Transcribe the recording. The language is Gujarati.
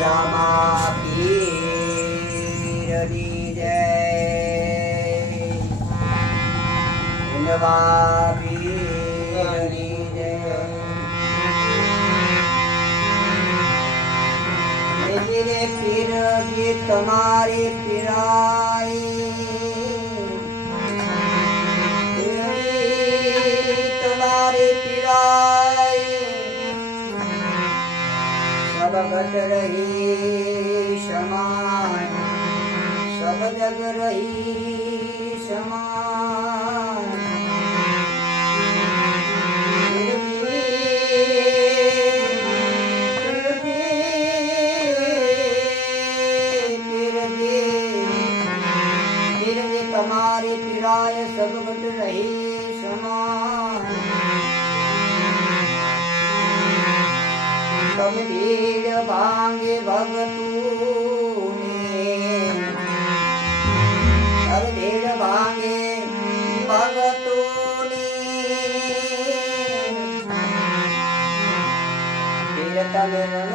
રામા પીરની જય. હિંદવા પીરની જય. પીર જી તમારી પીરાઈ સબ ઘટ રહી સમાન સબ જગ રહી પીર